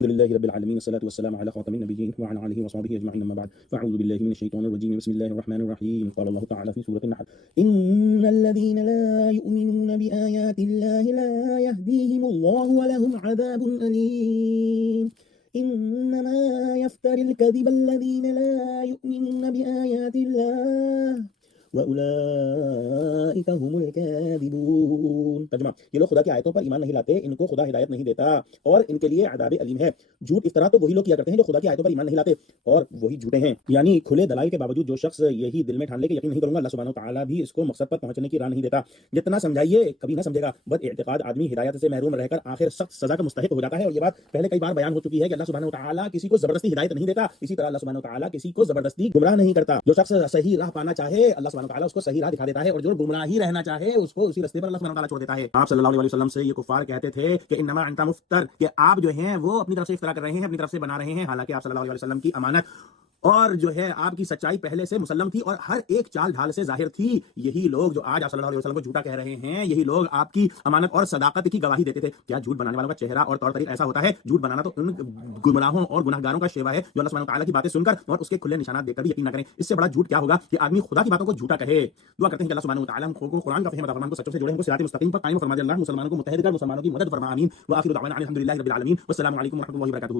الحمد لله رب العالمين والصلاة والسلام على خاتم النبيين وعلى آله وصحبه أجمعين أما بعد فأعوذ بالله من الشيطان الرجيم بسم الله الرحمن الرحيم قال الله تعالى في سورة النحل إن الذين لا يؤمنون بآيات الله لا يهديهم الله ولهم عذاب أليم إنما يفتري الكذب الذين لا يؤمنون بآيات الله وَأُولَئِكَ هُمُ الْكَاذِبُونَ ترجمہ یہ لوگ خدا کی آیتوں پر ایمان نہیں لاتے ان کو خدا ہدایت نہیں دیتا اور ان کے لیے عذاب علیم ہے جھوٹ افطرا تو وہی لوگ کیا کرتے ہیں جو خدا کی آیتوں پر ایمان نہیں لاتے اور وہی جھوٹے ہیں یعنی کھلے دلائل کے باوجود جو شخص یہی دل میں ٹھان لے کہ یقین نہیں کروں گا اللہ سبحانہ و تعالیٰ بھی اس کو مقصد پر پہنچنے کی راہ نہیں دیتا جتنا سمجھائیے کبھی نہ سمجھے گا بد اعتقاد آدمی ہدایت سے محروم رہ کر آخر سخت سزا کا مستحق ہو جاتا ہے اور یہ بات پہلے کئی بار بیان ہو چکی ہے کہ اللہ سبحانہ و تعالیٰ کسی کو زبردستی ہدایت نہیں دیتا اسی طرح اللہ سبحانہ و تعالیٰ کسی کو زبردستی گمراہ نہیں کرتا جو شخص صحیح راہ پانا چاہے اللہ سبحانہ و تعالیٰ اس کو صحیح راہ دکھا دیتا ہے اور جو گمراہی رہنا چاہے اس کو اسی راستے پر اللہ سبحانہ و تعالیٰ چھوڑ دیتا ہے آپ صلی اللہ علیہ وسلم سے یہ کفار کہتے تھے کہ انما انت مفتر کہ آپ جو ہیں وہ اپنی طرف سے افطرا کر رہے ہیں اپنی طرف سے بنا رہے ہیں حالانکہ آپ صلی اللہ علیہ وسلم کی امانت اور جو ہے آپ کی سچائی پہلے سے مسلم تھی اور ہر ایک چال ڈھال سے ظاہر تھی یہی لوگ جو آج آپ صلی اللہ علیہ وسلم کو جھوٹا کہہ رہے ہیں یہی لوگ آپ کی امانت اور صداقت کی گواہی دیتے تھے کیا جھوٹ بنانے والوں کا چہرہ اور طور طریقہ ایسا ہوتا ہے جھوٹ بنانا تو ان گمراہوں اور گناہگاروں کا شیوا ہے جو اللہ سبحانہ و تعالیٰ کی باتیں سن کر اور اس کے کھلے نشانات دیکھ کر بھی یقین نہ کریں اس سے بڑا جھوٹ کیا ہوگا کہ آدمی خدا کی باتوں کو جھوٹا کہے دعا کرتے ہیں کہ اللہ سبحانہ و تعالیٰ ہم کو قرآن کا فہم عطا فرمائے ہم کو سچوں سے جوڑے ہم کو صراط مستقیم پر قائم فرما دے اللہ مسلمانوں کو متحد کر مسلمانوں کی مدد فرما آمین وآخر دعوانا الحمد للہ رب العالمین والسلام علیکم ورحمۃ اللہ وبرکاتہ